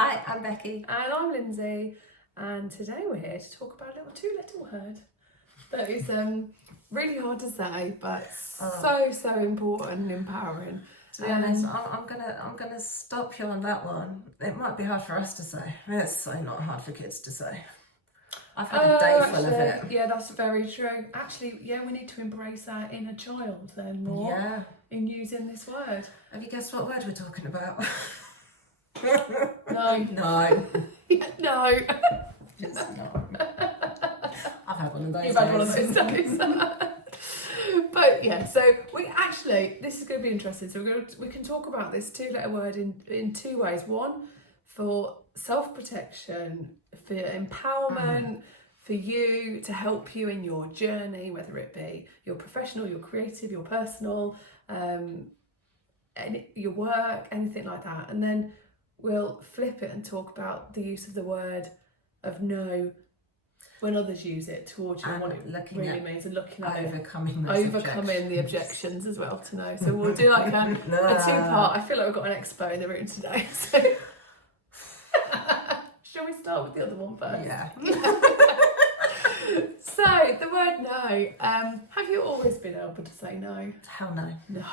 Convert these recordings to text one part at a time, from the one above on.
Hi, I'm Becky. And I'm Lindsay, and today we're here to talk about a two letter word that is really hard to say, but so important and empowering. To be honest, I'm gonna stop you on that one. It might be hard for us to say. It's so not hard for kids to say. I've had a day full of it. Yeah, that's very true. Actually, yeah, we need to embrace our inner child then more in using this word. Have you guessed what word we're talking about? No. No. No. Just no. I've had one of those. You've had one of those days. But yeah, so this is going to be interesting. So we can talk about this two-letter word in two ways. One, for self-protection, for empowerment, for you, to help you in your journey, whether it be your professional, your creative, your personal, and your work, anything like that. And then we'll flip it and talk about the use of the word of no when others use it towards you and what it really means, and looking at overcoming the objections as well to know. So we'll do like a two-part. I feel like we've got an expo in the room today. So shall we start with the other one first? Yeah. So the word no. Have you always been able to say no? Hell no. No.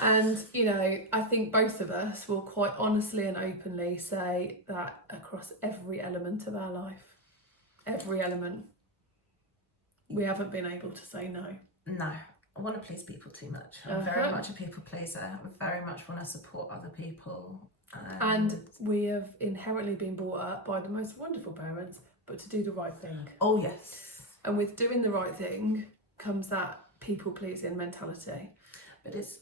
And, you know, I think both of us will quite honestly and openly say that across every element of our life, every element, we haven't been able to say no. No. I want to please people too much. I'm very much a people pleaser. I very much want to support other people. And we have inherently been brought up by the most wonderful parents, but to do the right thing. Oh, yes. And with doing the right thing comes that people pleasing mentality. But it's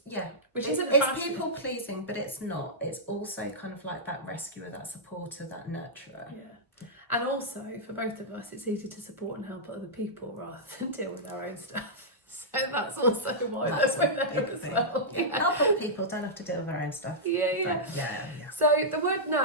people pleasing, but it's not. It's also kind of like that rescuer, that supporter, that nurturer. Yeah. And also for both of us, it's easy to support and help other people rather than deal with our own stuff. So that's also why that's we're there as well. Yeah. Help other people, don't have to deal with our own stuff. Yeah. So the word no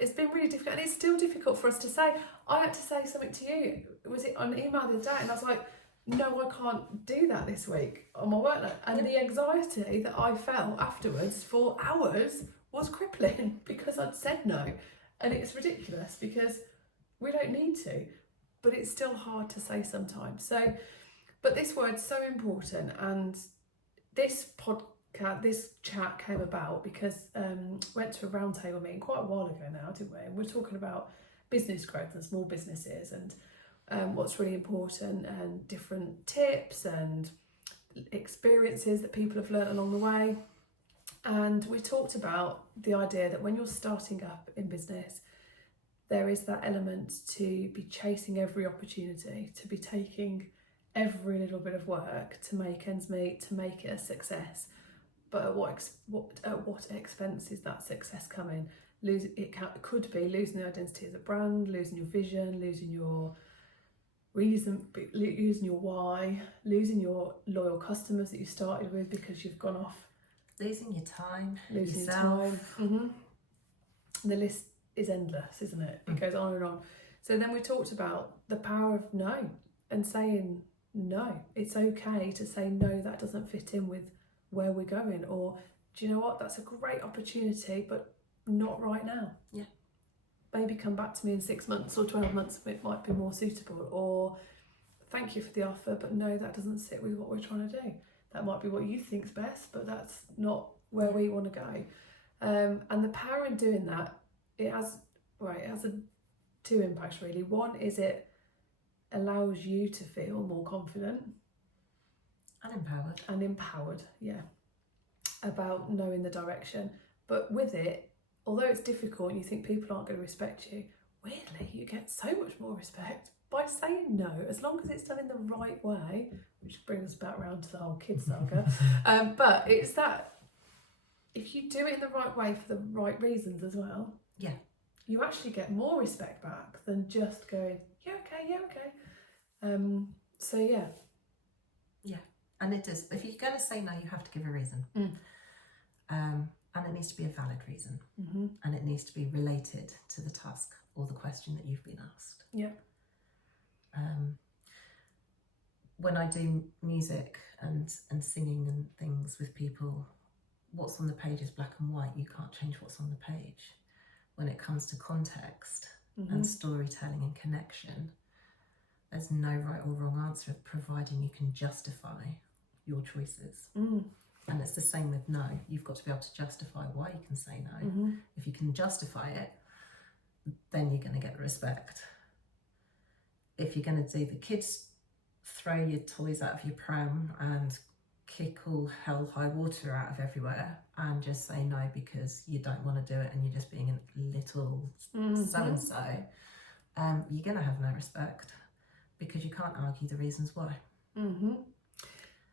it's been really difficult, and it's still difficult for us to say. I had to say something to you. Was it on email the other day? And I was like, no, I can't do that this week on my workload. And the anxiety that I felt afterwards for hours was crippling because I'd said no. And it's ridiculous because we don't need to, but it's still hard to say sometimes. So, but this word's so important, and this chat came about because went to a roundtable meeting quite a while ago now, didn't we? And we're talking about business growth and small businesses and what's really important, and different tips and experiences that people have learned along the way. And we talked about the idea that when you're starting up in business, there is that element to be chasing every opportunity, to be taking every little bit of work to make ends meet, to make it a success. But at what expense is that success coming? It could be losing the identity as a brand, losing your vision, losing your reason, losing your why, losing your loyal customers that you started with because you've gone off, losing your time, losing yourself. Your time. The list is endless, isn't it? It goes on and on. So then we talked about the power of no and saying no. It's okay to say no, that doesn't fit in with where we're going, or do you know what, that's a great opportunity but not right now. Yeah. Maybe come back to me in 6 months or 12 months, it might be more suitable. Or thank you for the offer, but no, that doesn't sit with what we're trying to do. That might be what you think's best, but that's not where we want to go. And the power in doing that, it has two impacts really. One is it allows you to feel more confident and empowered, about knowing the direction. But with it, although it's difficult and you think people aren't going to respect you, weirdly you get so much more respect by saying no, as long as it's done in the right way, which brings us back around to the whole kids saga. But it's that if you do it in the right way for the right reasons as well, you actually get more respect back than just going, yeah, okay. And it is, if you're going to say no, you have to give a reason. And it needs to be a valid reason. And it needs to be related to the task or the question that you've been asked. When I do music and singing and things with people, what's on the page is black and white. You can't change what's on the page. When it comes to context and storytelling and connection, there's no right or wrong answer, providing you can justify your choices. And it's the same with no. You've got to be able to justify why you can say no. If you can justify it, then you're going to get respect. If you're going to do the kids throw your toys out of your pram and kick all hell high water out of everywhere and just say no because you don't want to do it and you're just being a little so-and-so, you're going to have no respect because you can't argue the reasons why.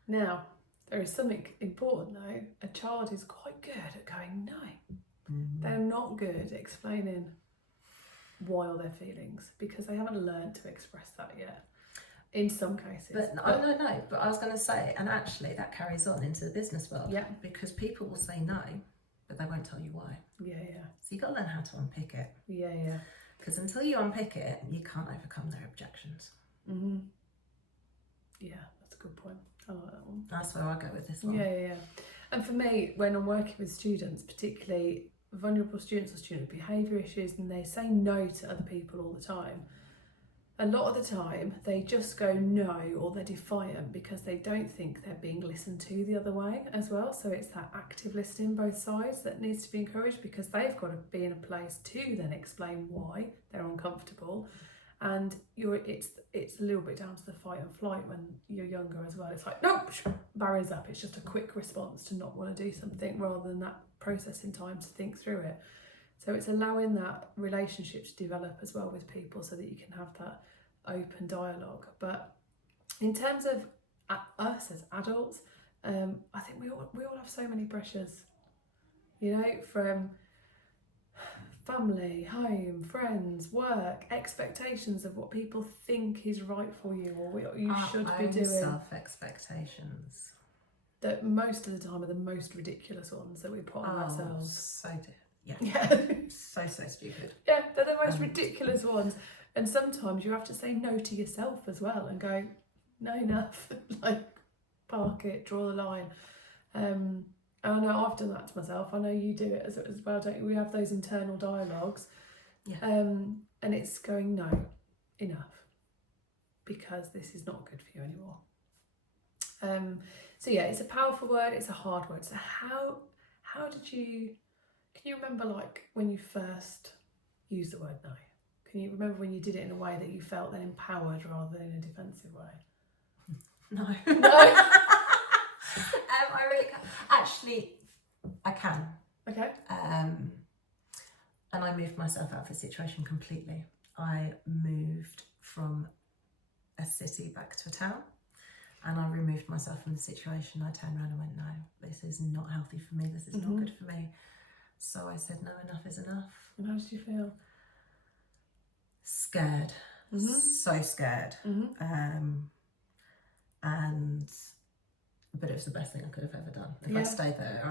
Now, there is something important though. A child is quite good at going no. They're not good at explaining why all their feelings because they haven't learned to express that yet. In some cases. But I was going to say, and actually that carries on into the business world. Yeah. Because people will say no, but they won't tell you why. Yeah. So you've got to learn how to unpick it. Yeah. Because until you unpick it, you can't overcome their objections. Yeah, that's a good point. I like that one. That's where I go with this one. Yeah. And for me, when I'm working with students, particularly vulnerable students or student behaviour issues, and they say no to other people all the time, a lot of the time they just go no, or they're defiant because they don't think they're being listened to the other way as well. So it's that active listening both sides that needs to be encouraged, because they've got to be in a place to then explain why they're uncomfortable. And it's a little bit down to the fight and flight when you're younger as well. It's like, nope, barriers up. It's just a quick response to not want to do something rather than that processing time to think through it. So it's allowing that relationship to develop as well with people so that you can have that open dialogue. But in terms of us as adults, I think we all have so many pressures, from family, home, friends, work, expectations of what people think is right for you or what you should be doing. Self-expectations. That most of the time are the most ridiculous ones that we put on ourselves. So stupid. Yeah, they're the most ridiculous ones. And sometimes you have to say no to yourself as well and go, no, enough. Like, park it, draw the line. And I know I've done that to myself. I know you do it as well, don't you? We have those internal dialogues. Yeah. And it's going, no, enough. Because this is not good for you anymore. So yeah, it's a powerful word. It's a hard word. So how did you... Can you remember, like, when you first used the word no? Can you remember when you did it in a way that you felt then empowered rather than in a defensive way? No. No? I really can't. Actually, I can. Okay. And I moved myself out of the situation completely. I moved from a city back to a town, and I removed myself from the situation. I turned around and went, no, this is not healthy for me. This is not good for me. So I said, no, enough is enough. And how did you feel? Scared. So scared. But it was the best thing I could have ever done. If I stayed there,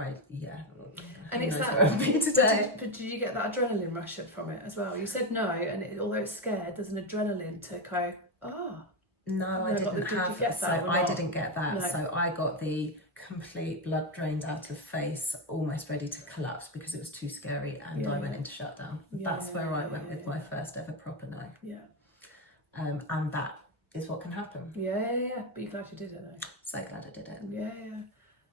And it's that. Where I'd be today. But did you get that adrenaline rush from it as well? You said no, and although it's scared, there's an adrenaline to go, No, I didn't have that. So I didn't get that. No. So I got the complete blood drained out of face, almost ready to collapse because it was too scary, and I went into shutdown. That's where I went with my first ever proper no. Yeah. And that is what can happen. Yeah. But you're glad you did it though. So glad I did it. Yeah.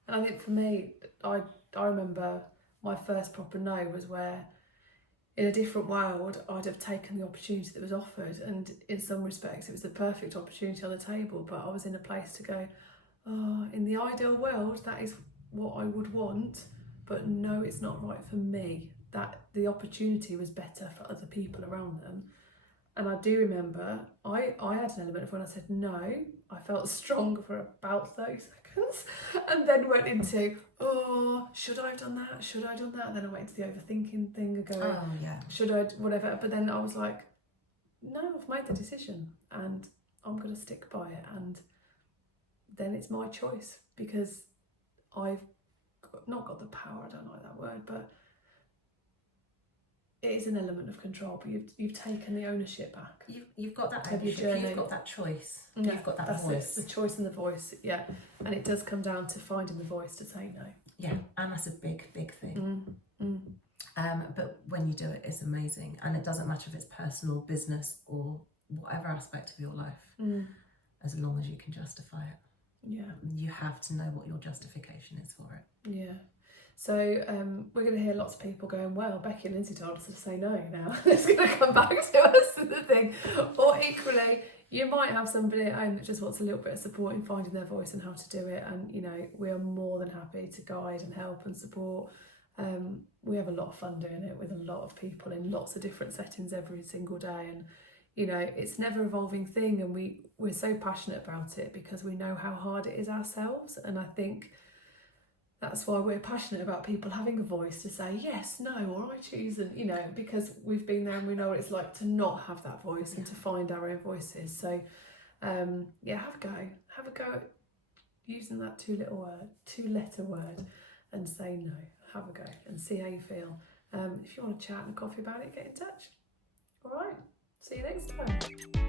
And I think for me, I remember my first proper no was where, in a different world, I'd have taken the opportunity that was offered, and in some respects it was the perfect opportunity on the table, but I was in a place to go, in the ideal world that is what I would want, but no, it's not right for me. That the opportunity was better for other people around them. And I do remember I had an element of when I said no, I felt strong for about 30 seconds and then went into, should I have done that? Should I have done that? And then I went into the overthinking thing and going, should I, whatever. But then I was like, no, I've made the decision and I'm going to stick by it. And then it's my choice, because I've not got the power, I don't like that word, but it is an element of control, but you've taken the ownership back. You've got that Of your ownership, journey. you've got that choice, Yeah, you've got that that's voice. it, the choice and the voice, yeah. And it does come down to finding the voice to say no. Yeah, and that's a big thing. But when you do it, it's amazing, and it doesn't matter if it's personal, business, or whatever aspect of your life, as long as you can justify it. Yeah. You have to know what your justification is for it. Yeah. So we're going to hear lots of people going, well, Becky and Lindsay told us to say no now. It's going to come back to us, the thing. Or equally, you might have somebody at home that just wants a little bit of support in finding their voice and how to do it. And, you know, we are more than happy to guide and help and support. We have a lot of fun doing it with a lot of people in lots of different settings every single day. And, you know, it's a never evolving thing. And we're so passionate about it because we know how hard it is ourselves. And I think that's why we're passionate about people having a voice to say yes, no, or I choose, and you know, because we've been there and we know what it's like to not have that voice and to find our own voices. So yeah, have a go at using that two-letter word and say no. Have a go and see how you feel. If you want to chat and coffee about it, get in touch. All right, see you next time.